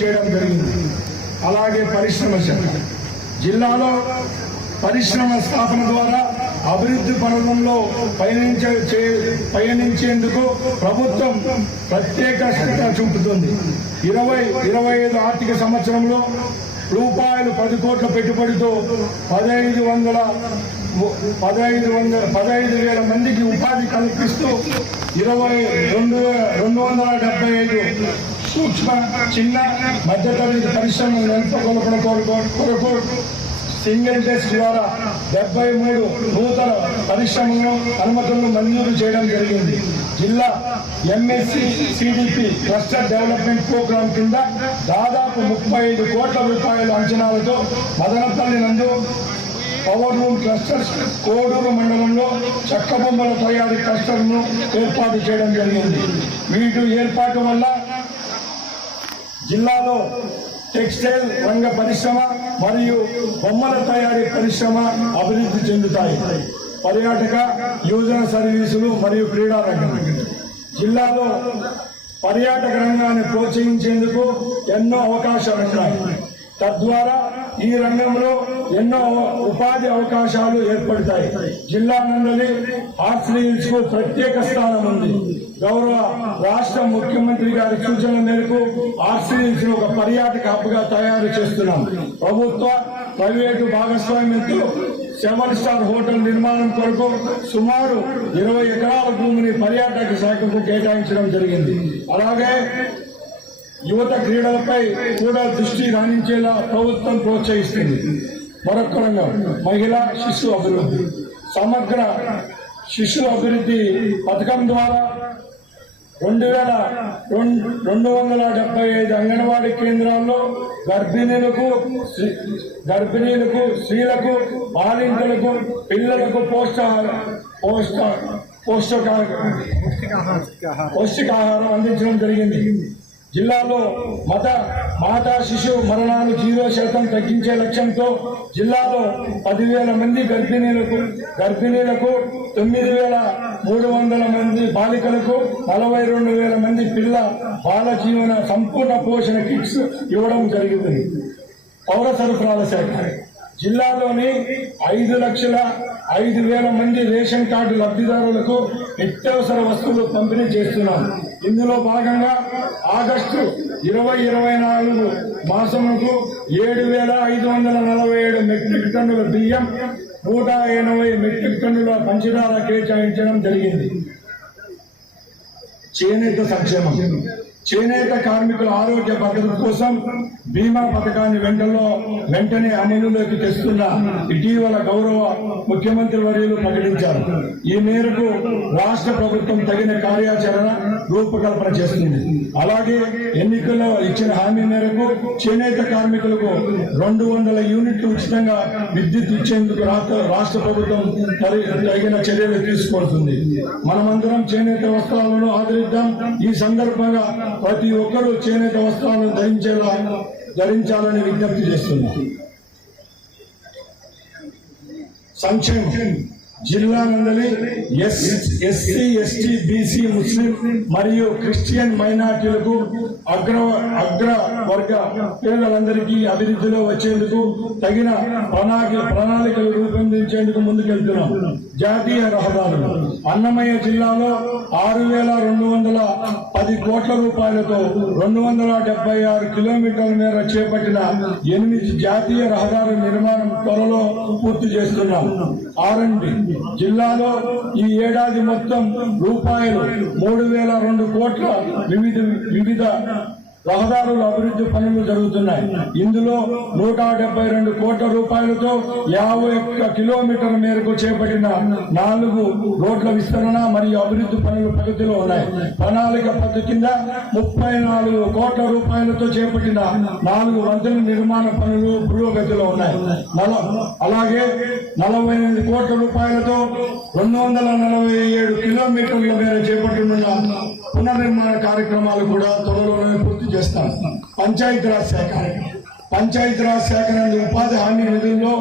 చేయడం జరిగింది. అలాగే పరిశ్రమ శాఖ జిల్లాలో పరిశ్రమ స్థాపన ద్వారా అభివృద్ధి పథకంలో పయనించేందుకు ప్రభుత్వం ప్రత్యేక శ్రద్ధ చూపుతుంది. 2025 ఆర్థిక సంవత్సరంలో రూపాయలు 10 కోట్ల పెట్టుబడితో 15,000 మందికి ఉపాధి కల్పిస్తూ 275 సూక్ష్మ చిన్న మధ్యతరగతి పరిశ్రమలు నెలకొల్పడం కొరకు సింగిల్ డెస్క్ ద్వారా 73 నూతన పరిశ్రమలను అనుమతులను మంజూరు చేయడం జరిగింది. జిల్లా MSC CDP cluster development programme కింద దాదాపు 35 కోట్ల రూపాయల అంచనాలతో మదనపల్లి నందు పవర్ రూమ్ క్లస్టర్స్, కోడూరు మండలంలో చెక్క బొమ్మల తయారీ క్లస్టర్ను ఏర్పాటు చేయడం జరిగింది. వీటి ఏర్పాటు వల్ల జిల్లాలో టెక్స్టైల్ రంగ పరిశ్రమ మరియు బొమ్మల తయారీ పరిశ్రమ అభివృద్ధి చెందుతాయి. పర్యాటక యువజన సర్వీసులు మరియు క్రీడా రంగం జిల్లాలో పర్యాటక రంగాన్ని ప్రోత్సహించేందుకు ఎన్నో అవకాశాలు ఉన్నాయి. తద్వారా ఈ రంగంలో ఎన్నో ఉపాధి అవకాశాలు ఏర్పడతాయి. జిల్లా నందలి ఆర్ట్స్ హిల్స్ కు ప్రత్యేక స్థానం ఉంది. గౌరవ రాష్ట్ర ముఖ్యమంత్రి గారి సూచనల మేరకు ఆర్ట్స్ హిల్స్ ఒక పర్యాటక హబ్ గా తయారు చేస్తున్నాం. ప్రభుత్వ ప్రైవేటు భాగస్వామ్యంతో 7 స్టార్ హోటల్ నిర్మాణం కొరకు సుమారు 20 ఎకరాల భూమిని పర్యాటక శాఖకు కేటాయించడం జరిగింది. అలాగే యువత క్రీడలపై కూడా దృష్టి రాణించేలా ప్రభుత్వం ప్రోత్సహిస్తుంది. మరొక రంగం మహిళా శిశు అభివృద్ధి. సమగ్ర శిశు అభివృద్ధి పథకం ద్వారా 275 అంగన్వాడీ కేంద్రాల్లో గర్భిణీలకు, స్త్రీలకు, బాలింతలకు, పిల్లలకు పౌష్టికాహారం అందించడం జరిగింది. జిల్లాలో మాతా శిశు మరణాలు 0% తగ్గించే లక్ష్యంతో జిల్లాలో 10,000 మంది గర్భిణీలకు 9,300 మంది బాలికలకు 42,000 మంది బాల జీవన సంపూర్ణ పోషణ కిట్స్ ఇవ్వడం జరిగింది. పౌర సరఫరాల శాఖ జిల్లాలోని 5,05,000 మంది రేషన్ కార్డు లబ్ధిదారులకు నిత్యావసర వస్తువులు పంపిణీ చేస్తున్నాం. ఇందులో భాగంగా ఆగస్టు 2024 మాసముకు 7,547 మెట్రిక్ టన్నుల బియ్యం, 180 మెట్రిక్ టన్నుల పంచదార కేటాయించడం జరిగింది. చేనేత సంక్షేమం చేనేత కార్మికుల ఆరోగ్య భద్రత కోసం బీమా పథకాన్ని వెంటనే అమలులోకి తెస్తున్న ఇటీవల గౌరవ ముఖ్యమంత్రి వర్యులు ప్రకటించారు. ఈ మేరకు రాష్ట్ర ప్రభుత్వం తగిన కార్యాచరణ రూపకల్పన చేస్తుంది. అలాగే ఎన్నికల్లో ఇచ్చిన హామీ మేరకు చేనేత కార్మికులకు 200 యూనిట్లు ఉచితంగా విద్యుత్ ఇచ్చేందుకు రాష్ట్ర ప్రభుత్వం తగిన చర్యలు తీసుకుంటుంది. మనమందరం చేనేత వస్త్రాలను ఆదరిద్దాం. ఈ సందర్భంగా ప్రతి ఒక్కరూ చేనేత వస్త్రాలను ధరించాలని విజ్ఞప్తి చేస్తున్నారు. సంక్షేమం జిల్లా నందలి ఎస్సీ, ఎస్టీ, బీసీ, ముస్లిం మరియు క్రిస్టియన్ మైనార్టీలకు అగ్ర వర్గ పేదలందరికీ అభివృద్ధిలో వచ్చేందుకు తగిన ప్రణాళికలు రూపొందించేందుకు ముందుకెళ్తున్నాం. జాతీయ రహదారులు అన్నమయ్య జిల్లాలో 6,210 కోట్ల రూపాయలతో 276 కిలోమీటర్ల మేర చేపట్టిన 8 జాతీయ రహదారుల నిర్మాణం త్వరలో పూర్తి చేస్తున్నాం. R&D జిల్లాలో ఈ ఏడాది మొత్తం రూపాయలు 3,002 కోట్ల వివిధ రహదారుల అభివృద్ధి పనులు జరుగుతున్నాయి. ఇందులో 172 కోట్ల రూపాయలతో 51 కిలోమీటర్ల మేరకు చేపట్టిన 4 రోడ్ల విస్తరణ మరియు అభివృద్ధి పనులు ప్రగతిలో ఉన్నాయి. ప్రణాళిక పద్ధతి కింద 34 కోట్ల రూపాయలతో చేపట్టిన 4 వంతుల నిర్మాణ పనులు పురోగతిలో ఉన్నాయి. అలాగే 48 కోట్ల రూపాయలతో 247 కిలోమీటర్ల మేర చేపట్టిన పునర్నిర్మాణ కార్యక్రమాలు కూడా త్వరలోనే పూర్తి చేస్తాం. పంచాయతీరాజ్ శాఖ నందు ఉపాధి హామీ నిధుల్లో